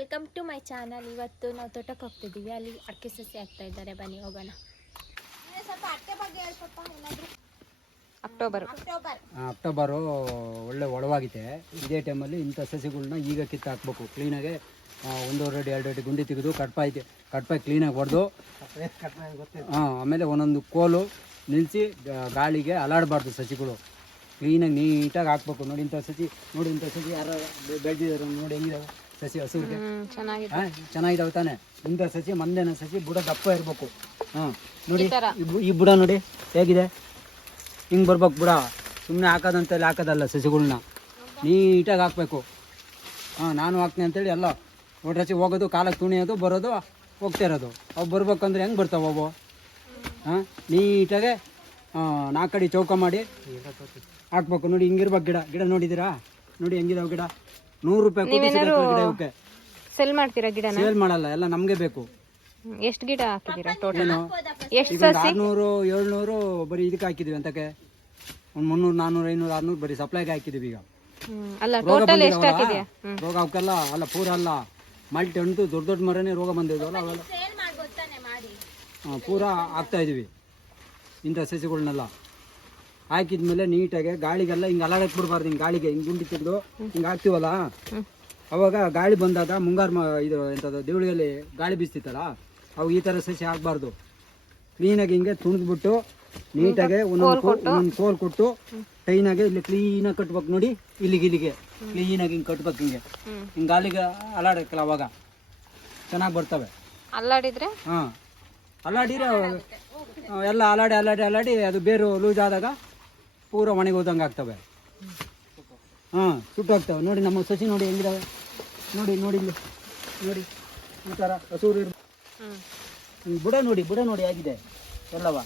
Welcome to my channel ಇವತ್ತು ನಾವು ತೋಟಕ್ಕೆ ಹೋಗ್ತಿದ್ದೀವಿ. ಅಲ್ಲಿ ಅಡಿಕೆ ಸಸಿ ಆಗ್ತಾ ಇದ್ದಾರೆ. ಬನ್ನಿ ಹೋಗೋಣ. ಅಕ್ಟೋಬರ್. ಅಕ್ಟೋಬರ್. ಒಳ್ಳೆ ಒಳವಾಗಿದೆ. ಇದೇ ಟೈಮಲ್ಲಿ ಇಂಥ ಸಸಿಗಳನ್ನ ಈಗ ಕಿತ್ತು ಹಾಕ್ಬೇಕು. ಕ್ಲೀನಾಗಿ ಒಂದೂವರೆ ಅಡಿ ಎರಡು ಅಡಿ ಗುಂಡಿ ತೆಗೆದು ಕಟ್ಪಾಯಿ ಕಟ್ಪಾಯಿ ಕ್ಲೀನಾಗಿ ಹೊಡೆದು ಹಾಂ ಆಮೇಲೆ ಒಂದೊಂದು ಕೋಲು ನಿಲ್ಲಿಸಿ ಗಾಳಿಗೆ ಅಲಾಡಬಾರ್ದು ಸಸಿಗಳು. ಕ್ಲೀನಾಗಿ ನೀಟಾಗಿ ಹಾಕ್ಬೇಕು. ನೋಡಿ ಇಂಥ ಸಸಿ ನೋಡಿ ಇಂಥ ಸಸಿ ಯಾರು ಬೆಳೆದಿದ್ದಾರೆ. ನೋಡಿ ಹೆಂಗಿದಾವೆ. ಸಸಿ ಹಸುರಿಗೆ ಹ್ಮ್ ಚೆನ್ನಾಗಿದೆ. ಹಾಂ ಚೆನ್ನಾಗಿದಾವೆ ತಾನೆ. ಇಂಥ ಸಸಿ ಮಂದೇನ ಸಸಿ ಬುಡ ದಪ್ಪ ಇರಬೇಕು. ಹಾಂ ನೋಡಿ ಈ ಬುಡ ನೋಡಿ ಹೇಗಿದೆ? ಹಿಂಗೆ ಬರ್ಬೇಕು ಬುಡ. ಸುಮ್ಮನೆ ಹಾಕೋದಂತೇಳಿ ಹಾಕೋದಲ್ಲ ಸಸಿಗಳನ್ನ ನೀಟಾಗಿ ಹಾಕ್ಬೇಕು. ಹಾಂ ನಾನು ಹಾಕ್ತೀನಿ ಅಂತೇಳಿ ಎಲ್ಲ ಒಟ್ರಸಿ ಹೋಗೋದು ಕಾಲಕ್ಕೆ ತುಣಿಯೋದು ಬರೋದು ಹೋಗ್ತಾ ಇರೋದು. ಅವು ಬರ್ಬೇಕಂದ್ರೆ ಹೆಂಗೆ ಬರ್ತಾವೆ ಅವು? ಹಾಂ ನೀಟಾಗೆ ನಾಲ್ಕು ಕಡೆ ಚೌಕ ಮಾಡಿ ಹಾಕ್ಬೇಕು. ನೋಡಿ ಹಿಂಗಿರ್ಬೇಕು ಗಿಡ. ಗಿಡ ನೋಡಿದ್ದೀರಾ? ನೋಡಿ ಹೆಂಗಿದಾವೆ ಗಿಡ? ನೂರು ರೂಪಾಯಿ ಕೋಟಿ ಸಿಗತ್ತೆ ಗಿಡ ಇವಕ್ಕೆ. ಸೆಲ್ ಮಾಡ್ತೀರಾ ಗಿಡನ? ಸೇಲ್ ಮಾಡಲ್ಲ ಎಲ್ಲ ನಮಗೆ ಬೇಕು. ಎಷ್ಟು ಗಿಡ ಹಾಕಿದ್ದೀರಾ ಟೋಟಲ್ ಎಷ್ಟು ಈಗ ಒಂದು ಆರ್ನೂರು ಏಳ್ನೂರು ಬರೀ ಇದಕ್ಕೆ ಹಾಕಿದ್ವಿ ಅಂತಕ್ಕೆ. ಒಂದು ಮುನ್ನೂರು ನಾನ್ನೂರು ಐನೂರು ಆರ್ನೂರು ಬರೀ ಸಪ್ಲೈಗೆ ಹಾಕಿದ್ದೀವಿ ಈಗ. ಹ್ಮ್ ಅಲ್ಲ ರೋಗ ಟೋಟಲ್ ಎಷ್ಟು ಬಂದಿದಾವಲ್ಲ, ಹಾಕಿದ್ಯಾ ಹ್ಮ್. ರೋಗ ಅವಕ್ಕೆಲ್ಲ ಅಲ್ಲ ಪೂರ ಅಲ್ಲ. ಮಲ್ಟಿ ಹಣ್ಣು ದೊಡ್ಡ ದೊಡ್ಡ ಮರನೇ ರೋಗ ಬಂದಿದ್ವಲ್ಲ ಅವೆಲ್ಲ? ಆ, ಪೂರ ಹಾಕ್ತಾ ಇದೀವಿ. ಇಂಥ ಸಸಿಗಳನ್ನೆಲ್ಲ ಹಾಕಿದ್ಮೇಲೆ ನೀಟಾಗಿ ಗಾಳಿಗೆಲ್ಲ ಹಿಂಗೆ ಅಲಾಡಕ್ಕೆ ಬಿಡಬಾರ್ದು ಹಿಂಗೆ ಗಾಳಿಗೆ ಹಿಂಗೆ ಗುಂಡಿ ತೆಗೆದು ಹಿಂಗೆ ಹಾಕ್ತೀವಲ್ಲ? ಅವಾಗ ಗಾಳಿ ಬಂದಾಗ ಮುಂಗಾರು ಮ ಇದು ಎಂಥದ್ದು ದೇವಳಿಯಲ್ಲಿ ಗಾಳಿ ಬೀಸ್ತಿತ್ತಲ್ಲ ಅವಾಗ ಈ ಥರ ಸಸಿ ಆಗಬಾರ್ದು. ಕ್ಲೀನಾಗಿ ಹಿಂಗೆ ತುಣಿದ್ಬಿಟ್ಟು ನೀಟಾಗಿ ಒಂದೊಂದು ಒಂದೊಂದು ಕೋಲ್ ಕೊಟ್ಟು ಟೈನಾಗೆ ಇಲ್ಲಿ ಕ್ಲೀನಾಗಿ ಕಟ್ಬೇಕು ನೋಡಿ ಇಲ್ಲಿಗೆ ಇಲ್ಲಿಗೆ. ಕ್ಲೀನಾಗಿ ಹಿಂಗೆ ಕಟ್ಬೇಕು ಹಿಂಗೆ. ಹಿಂಗೆ ಗಾಳಿಗೆ ಅಲಾಡಕ್ಕಲ್ಲ ಅವಾಗ ಚೆನ್ನಾಗಿ ಬರ್ತವೆ. ಅಲ್ಲಾಡಿದ್ರೆ? ಹಾಂ. ಅಲ್ಲಾಡಿದ್ರೆ ಎಲ್ಲ ಅಲಾಡಿ ಅಲಾಡಿ ಅಲಾಡಿ ಅದು ಬೇರು ಲೂಸ್ ಆದಾಗ ಪೂರ ಒಣಗಿ ಹೋದಂಗೆ ಆಗ್ತವೆ. ಹಾಂ ಸುಟ್ಟು ಹೋಗ್ತವೆ. ನೋಡಿ ನಮ್ಮ ಸಸಿ ನೋಡಿ ಹೆಂಗಿದಾವೆ. ನೋಡಿ ನೋಡಿ ಇಲ್ಲಿ. ನೋಡಿ ಈ ಥರ ಹಸೂರು ಇರ್ ಹ್ಮ್ ಹ್ಮ್, ಬುಡ ನೋಡಿ ಬುಡ ನೋಡಿ ಆಗಿದೆ. ಎಲ್ಲವ?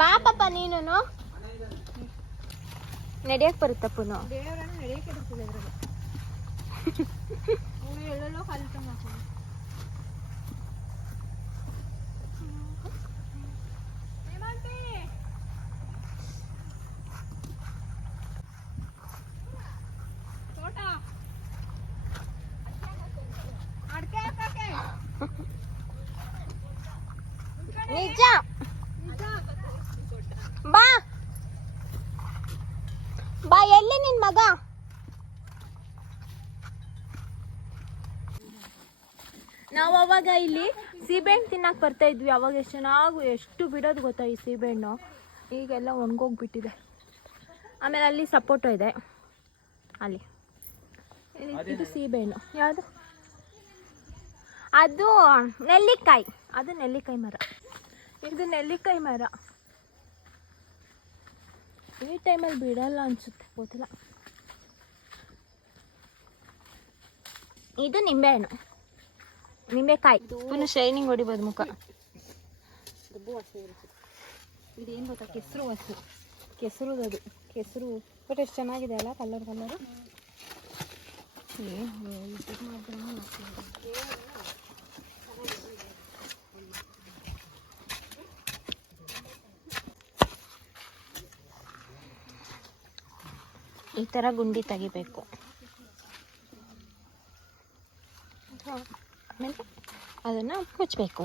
ಬಾ ಪಾಪ ನೀನು ನಡಿಯಕ್ ಬರುತ್ತಾ ಪುನಃ? ನಿಜ. ಬಾ. ಬಾ ಎಲ್ಲಿ ನಿನ್ ಮಗ? ನಾವು ಅವಾಗ ಇಲ್ಲಿ ಸೀಬೆಹಣ್ಣು ತಿನ್ನಕ್ಕೆ ಬರ್ತಾ ಇದ್ವಿ. ಅವಾಗ ಎಷ್ಟು ಚೆನ್ನಾಗಿ ಎಷ್ಟು ಬಿಡೋದು ಗೊತ್ತಾ ಈ ಸೀಬೆಹಣ್ಣು? ಈಗೆಲ್ಲ ಒಣಗೋಗ್ಬಿಟ್ಟಿದೆ. ಆಮೇಲೆ ಅಲ್ಲಿ ಸಪೋಟೋ ಇದೆ. ಅಲ್ಲಿ. ಇದು ಸೀಬೆಹಣ್ಣು. ಯಾವುದು? ಅದು ನೆಲ್ಲಿಕಾಯಿ. ಅದು ನೆಲ್ಲಿಕಾಯಿ ಮರ. ಇದು ನೆಲ್ಲಿಕಾಯಿ ಮರ. ಈ ಟೈಮಲ್ಲಿ ಬಿಡಲ್ಲ ಅನ್ಸುತ್ತೆ ಗೊತ್ತಿಲ್ಲ. ಇದು ನಿಂಬೆಹಣ್ಣು. ನಿಂಬೆಕಾಯಿ. ಪುನಃ ಶೈನಿಂಗ್ ಹೊಡಿಬೋದು ಮುಖ. ಇದೇನು ಗೊತ್ತಾ? ಕೆಸರು ಹಸು ಕೆಸರು ಅದು. ಕೆಸರು. ಬಟ್ ಎಷ್ಟು ಚೆನ್ನಾಗಿದೆ ಅಲ್ಲ ಕಲರ್ ಕಲರು ಈ ಥರ ಗುಂಡಿ ತೆಗಿಬೇಕು. ಆಮೇಲೆ ಅದನ್ನು ಮುಚ್ಚಬೇಕು.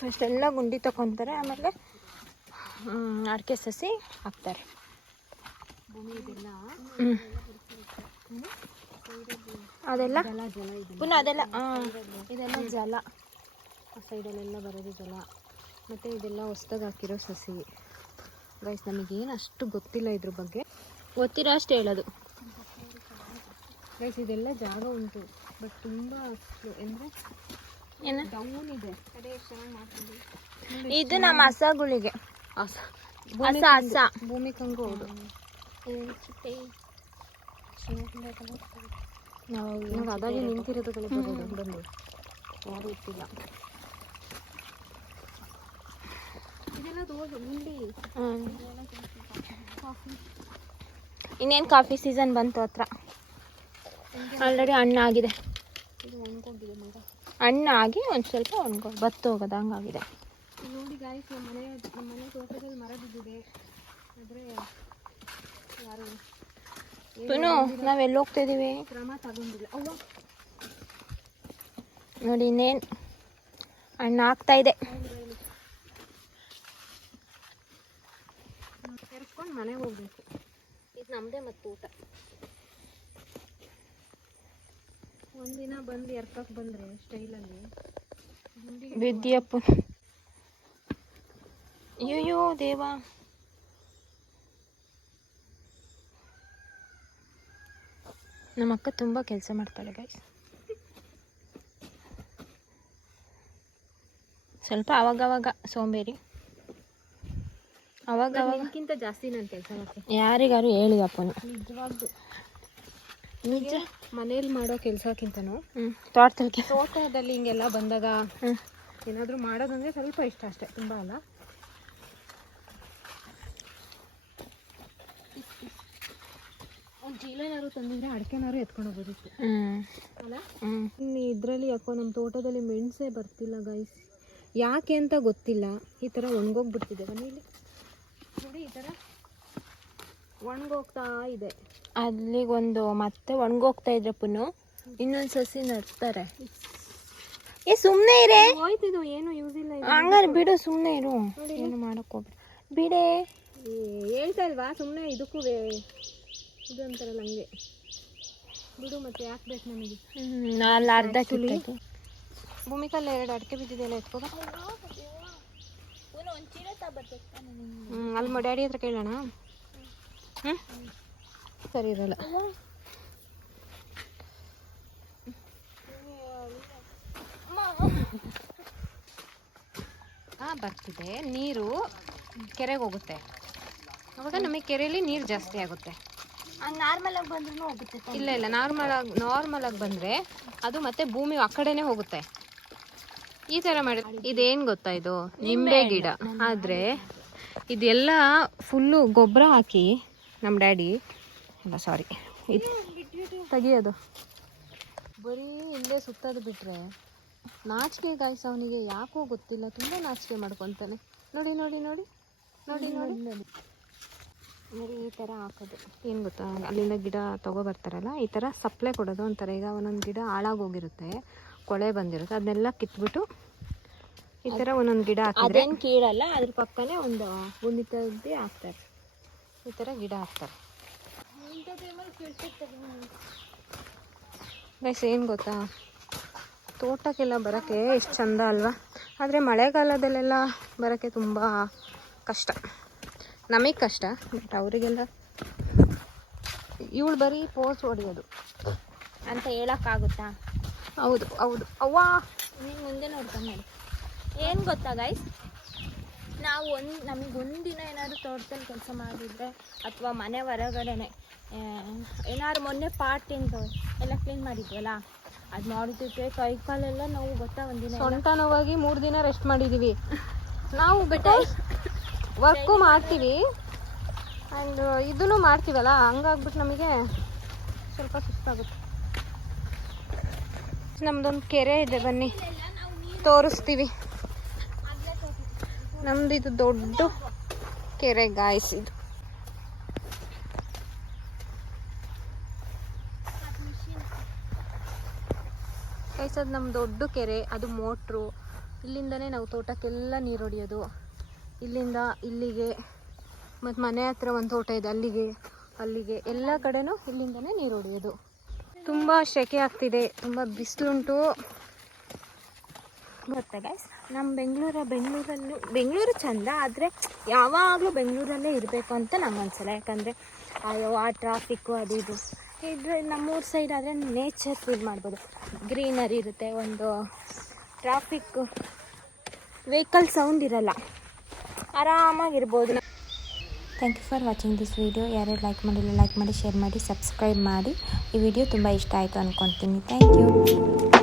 ಫಸ್ಟ್ ಎಲ್ಲ ಗುಂಡಿ ತಗೊತಾರೆ ಆಮೇಲೆ ಅಡಿಕೆ ಸಸಿ ಹಾಕ್ತಾರೆ. ಅದೆಲ್ಲ? ಪುನಃ ಅದೆಲ್ಲ ಇದೆಲ್ಲ ಜಲ. ಆ ಸೈಡಲ್ಲೆಲ್ಲ ಬರೋದು ಜಲ. ಮತ್ತು ಇದೆಲ್ಲ ಹೊಸ್ದಾಗಿ ಹಾಕಿರೋ ಸಸಿ. ಗೈಸ್ ನಮಗೇನು ಅಷ್ಟು ಗೊತ್ತಿಲ್ಲ ಇದ್ರ ಬಗ್ಗೆ. ಗೊತ್ತಿರೋ ಅಷ್ಟು ಹೇಳೋದು. ಗೈಸ್ ಇದೆಲ್ಲ ಜಾಗ ಉಂಟು. ಬಟ್ ತುಂಬ ಅಂದರೆ ಏನು? ಡೌನ್ ಇದೆ. ಇದು ನಮ್ಮ ಹಸಗಳಿಗೆ ಹಸ ಹಸ ಹಸ ಭೂಮಿ ಕಂಗು ನಾವು ನಾವು ಅದಾಗೆ ನಿಂತಿರೋದು ಬಂದು. ಯಾರು ಇಟ್ಟಿಲ್ಲ ಇದೆಲ್ಲ ತೋರ್ಸು ಮುಂಡಿ ಇನ್ನೇನು ಕಾಫಿ ಸೀಸನ್ ಬಂತು ಹತ್ರ? ಆಲ್ರೆಡಿ ಹಣ್ಣಾಗಿದೆ ಇದು ಹಣ್ಣು ಮಗ. ಹಣ್ಣಾಗಿ ಒಂದು ಸ್ವಲ್ಪ ಒಣಗೋ ಬತ್ತು ಹೋಗೋದು ಹಂಗಾಗಿದೆ. ನೋಡಿ ಗಾಯ್ಸ್ ನಮ್ಮ ಮನೆ ನಮ್ಮ ಮನೆ ತೋಟದಲ್ಲಿ ಮರ ಬಿದ್ದಿದೆ. ಆದರೆ ಯಾರು ಪುನು ನಾವ್ ಎಲ್ಲಿ ಹೋಗ್ತಾ ಇದ್ದೀವಿ ಕ್ರಮ ತಗೊಂಡಿಲ್ಲ. ಅವ್ವ. ನೋಡಿ ಇನ್ನೇನು ಹಣ್ಣು ಆಗ್ತಾ ಇದೆ. ಮನೆಗೆ ಹೋಗ್ಬೇಕು. ಇದು ನಮ್ಮದೇ ಮತ್ತು ಊಟ. ಒಂದಿನ ಬಂದು ಎರ್ಕಕ್ಕೆ ಬಂದರೆ ಸ್ಟೈಲಲ್ಲಿ. ಬಿದ್ದಿಯಪ್ಪ ಅಯ್ಯೋ ದೇವ. ನಮ್ಮ ಅಕ್ಕ ತುಂಬ ಕೆಲಸ ಮಾಡ್ತಾಳೆ ಗೈಸ್ ಸ್ವಲ್ಪ ಅವಾಗವಾಗ ಸೋಂಬೇರಿ. ಅವಾಗ ಅವಾಗ. ಜಾಸ್ತಿ ನಾನು ಕೆಲಸ ಮಾಡ್ತೀನಿ ಯಾರಿಗಾರು ಹೇಳಿದಪ್ಪ ನಿಜವಾಗ್ದು ನಿಜ? ಮನೇಲಿ ಮಾಡೋ ಕೆಲಸಕ್ಕಿಂತನೂ ತೋಟದಲ್ಲಿ ತೋಟದಲ್ಲಿ ಹಿಂಗೆಲ್ಲ ಬಂದಾಗ ಏನಾದ್ರೂ ಮಾಡೋದಂದ್ರೆ ಸ್ವಲ್ಪ ಇಷ್ಟ ಅಷ್ಟೇ ತುಂಬ ಅಲ್ಲ? ಒಂದು ಚೀಲನಾರು ತಂದಿದ್ರೆ ಅಡಿಕೆನಾರು ಎತ್ಕೊಂಡು ಹೋಗೋದಿತ್ತು ಅಲ್ಲ? ಇದರಲ್ಲಿ ಯಾಕೋ ನಮ್ಮ ತೋಟದಲ್ಲಿ ಮೆಣಸೇ ಬರ್ತಿಲ್ಲ ಗೈಸ್ ಯಾಕೆ ಅಂತ ಗೊತ್ತಿಲ್ಲ. ಈ ಥರ ಒಣಗೋಗ್ಬಿಡ್ತಿದೆ ಮನೇಲಿ. ನೋಡಿ ಈ ಥರ ಒಣಗೋಗ್ತಾ ಇದೆ. ಅಲ್ಲಿಗೊಂದು ಮತ್ತೆ ಒಣಗೋಗ್ತಾ ಇದ್ರೆ ಪುನು ಇನ್ನೊಂದು ಸಸಿ ನಡ್ತಾರೆ. ಏ ಸುಮ್ಮನೆ ಇರೇ. ಹೋಯ್ತಿದು ಏನು ಯೂಸ್ ಇಲ್ಲ ಹಂಗಾರೆ ಬಿಡು ಸುಮ್ಮನೆ ಇರು. ಏನು ಮಾಡಕ್ ಹೋಗ್ಬೇಡ. ಬಿಡೆ. ಹೇಳ್ತಾ ಇಲ್ವಾ? ಸುಮ್ಮನೆ ಇದಕ್ಕೂ ಇದು ಅಂತಾರಲ್ಲ ಹಂಗೆ ಬಿಡು ಮತ್ತೆ ಹಾಕ್ಬೇಕು ನಮಗೆ? ನಾಲ್ ಅರ್ಧ ಕಿಲಿ ಭೂಮಿಕಲ್ಲಿ ಎರಡು ಅಡಿಕೆ ಬಿದ್ದಿದೆಯಲ್ಲ ಎತ್ಕೋ ಅಲ್ಲಿ ಮ ಡ್ಯಾಡಿ ಹತ್ರ ಕೇಳೋಣ? ಹ್ಮ್? ಸರಿ ಇರಲ್ಲ. ಹಾ ಬರ್ತಿದೆ. ನೀರು ಕೆರೆಗೆ ಹೋಗುತ್ತೆ. ಅವಾಗ ನಮಗೆ ಕೆರೆಯಲ್ಲಿ ನೀರು ಜಾಸ್ತಿ ಆಗುತ್ತೆ. ನಾರ್ಮಲ್ ಆಗಿ ಬಂದ್ರೂ ಹೋಗುತ್ತೆ ಇಲ್ಲ ಇಲ್ಲ ನಾರ್ಮಲ್ ಆಗಿ ನಾರ್ಮಲ್ ಆಗಿ ಬಂದರೆ ಅದು ಮತ್ತೆ ಭೂಮಿ ಆ ಕಡೆನೇ ಹೋಗುತ್ತೆ. ಈ ಥರ ಮಾಡಿ ಇದೇನು ಗೊತ್ತಾ ಇದು? ನಿಂಬೆ ಗಿಡ. ಆದರೆ ಇದೆಲ್ಲ ಫುಲ್ಲು ಗೊಬ್ಬರ ಹಾಕಿ ನಮ್ಮ ಡ್ಯಾಡಿ ಅಲ್ಲ ಸಾರಿ ಇದು ತೆಗಿಯೋದು. ಬರೀ ಹಿಂದೆ ಸುತ್ತದು ಬಿಟ್ರೆ ನಾಚಿಕೆ ಗಾಯ್ಸ ಅವನಿಗೆ ಯಾಕೋ ಗೊತ್ತಿಲ್ಲ. ತುಂಬ ನಾಚಿಕೆ ಮಾಡ್ಕೊತಾನೆ. ನೋಡಿ ನೋಡಿ ನೋಡಿ. ನೋಡಿ ನೋಡಿ. ನೋಡಿ ನೋಡಿ ಈ ಥರ ಹಾಕೋದು. ಏನು ಗೊತ್ತಾ? ಅಲ್ಲಿಂದ ಗಿಡ ತಗೋಬರ್ತಾರಲ್ಲ ಈ ಥರ ಸಪ್ಲೈ ಕೊಡೋದು ಒಂಥರ. ಈಗ ಒಂದೊಂದು ಗಿಡ ಹಾಳಾಗೋಗಿರುತ್ತೆ ಕೊಳೆ ಬಂದಿರುತ್ತೆ ಅದನ್ನೆಲ್ಲ ಕಿತ್ಬಿಟ್ಟು ಈ ಥರ ಒಂದೊಂದು ಗಿಡ ಹಾಕ್ತಾರೆ ಅದೇನು ಕೀಳಲ್ಲ ಅದ್ರ ಪಕ್ಕನೇ ಒಂದು ಗುಂಡಿ ತೆಗ್ದು ಹಾಕ್ತಾರೆ. ಈ ಥರ ಗಿಡ ಹಾಕ್ತಾರೆ. ಗೈಸ್ ಏನು ಗೊತ್ತಾ? ತೋಟಕ್ಕೆಲ್ಲ ಬರಕ್ಕೆ ಎಷ್ಟು ಚಂದ ಅಲ್ವಾ? ಆದರೆ ಮಳೆಗಾಲದಲ್ಲೆಲ್ಲ ಬರೋಕ್ಕೆ ತುಂಬ ಕಷ್ಟ. ನಮಗೆ ಕಷ್ಟ ಬಟ್ ಅವರಿಗೆಲ್ಲ ಇವಳು ಬರೀ ಪೋಸ್ ಹೊಡೆಯೋದು. ಅಂತ ಹೇಳಕ್ಕಾಗುತ್ತಾ? ಹೌದು ಹೌದು. ಅವ್ವ. ನೀನು ಮುಂದೆ ನೋಡ್ತಾನೆ ಏನು ಗೊತ್ತಾ ಗೈಸ್ ನಾವು ಒಂದು ನಮಗೆ ಒಂದಿನ ಏನಾದ್ರು ತೋಟದಲ್ಲಿ ಕೆಲಸ ಮಾಡಿದ್ರೆ ಅಥವಾ ಮನೆ ಹೊರಗಡೆನೆ ಏನಾದ್ರು ಮೊನ್ನೆ ಪಾರ್ಟಿಂದು ಎಲ್ಲ ಕ್ಲೀನ್ ಮಾಡಿದ್ವಲ್ಲ ಅದು ಮಾಡಿದ್ರೆ ಕೈ ಕಾಲೆಲ್ಲ ನಾವು ಗೊತ್ತಾ ಒಂದಿನ. ಸೊಂಟ ನೋವಾಗಿ ಮೂರು ದಿನ ರೆಸ್ಟ್ ಮಾಡಿದ್ದೀವಿ ನಾವು ಬೆಟ್ಟ ವರ್ಕು ಮಾಡ್ತೀವಿ. ಆ್ಯಂಡ್ ಇದನ್ನು ಮಾಡ್ತೀವಲ್ಲ ಹಂಗಾಗ್ಬಿಟ್ಟು ನಮಗೆ ಸ್ವಲ್ಪ ಸುಸ್ತಾಗುತ್ತೆ. ನಮ್ದೊಂದು ಕೆರೆ ಇದೆ, ಬನ್ನಿ. ತೋರಿಸ್ತೀವಿ. ನಮ್ದು ದೊಡ್ಡ ಕೆರೆ ಗಾಯ್ಸ್ ಇದು. ಗೈಸ್ ನಮ್ಮ ದೊಡ್ಡ ಕೆರೆ, ಅದು ಮೋಟ್ರು. ಇಲ್ಲಿಂದನೇ ನಾವು ತೋಟಕ್ಕೆಲ್ಲ ನೀರು ಹೊಡೆಯೋದು. ಇಲ್ಲಿಂದ ಇಲ್ಲಿಗೆ, ಮತ್ತು ಮನೆ ಹತ್ರ ಒಂದು ತೋಟ ಇದೆ, ಅಲ್ಲಿಗೆ ಅಲ್ಲಿಗೆ. ಎಲ್ಲ ಕಡೆನೂ ಇಲ್ಲಿಂದನೇ ನೀರು ಹೊಡಿಯೋದು. ತುಂಬ ಸೆಕೆ ಆಗ್ತಿದೆ, ತುಂಬ ಬಿಸಿಲುಂಟು ಗೊತ್ತಾ ಗೈಸ್ ನಮ್ಮ ಬೆಂಗಳೂರ ಬೆಂಗಳೂರಲ್ಲೂ, ಬೆಂಗಳೂರು ಚಂದ, ಆದರೆ ಯಾವಾಗಲೂ ಬೆಂಗಳೂರಲ್ಲೇ ಇರಬೇಕು ಅಂತ ನಮ್ಮ ಅನ್ಸಲ್ಲ ಯಾಕಂದರೆ, ಅಯ್ಯೋ, ಆ ಟ್ರಾಫಿಕ್ಕು ಅದು ಇದು. ಇದ್ರೆ ನಮ್ಮೂರ ಸೈಡ್ ಆದರೆ ನೇಚರ್ ಫೀಲ್ ಮಾಡ್ಬೋದು. ಗ್ರೀನರಿ ಇರುತ್ತೆ, ಒಂದು ಟ್ರಾಫಿಕ್ ವೆಹಿಕಲ್ ಸೌಂಡ್ ಇರಲ್ಲ. ಆರಾಮಾಗಿರ್ಬೋದು. Thank you for watching this video ಯಾರ್ಯಾರು ಲೈಕ್ ಮಾಡಿಲ್ಲ ಲೈಕ್ ಮಾಡಿ ಶೇರ್ ಮಾಡಿ ಸಬ್ಸ್ಕ್ರೈಬ್ ಮಾಡಿ. ಈ ವಿಡಿಯೋ ತುಂಬ ಇಷ್ಟ ಆಯಿತು ಅಂದ್ಕೊತೀನಿ ಥ್ಯಾಂಕ್ ಯು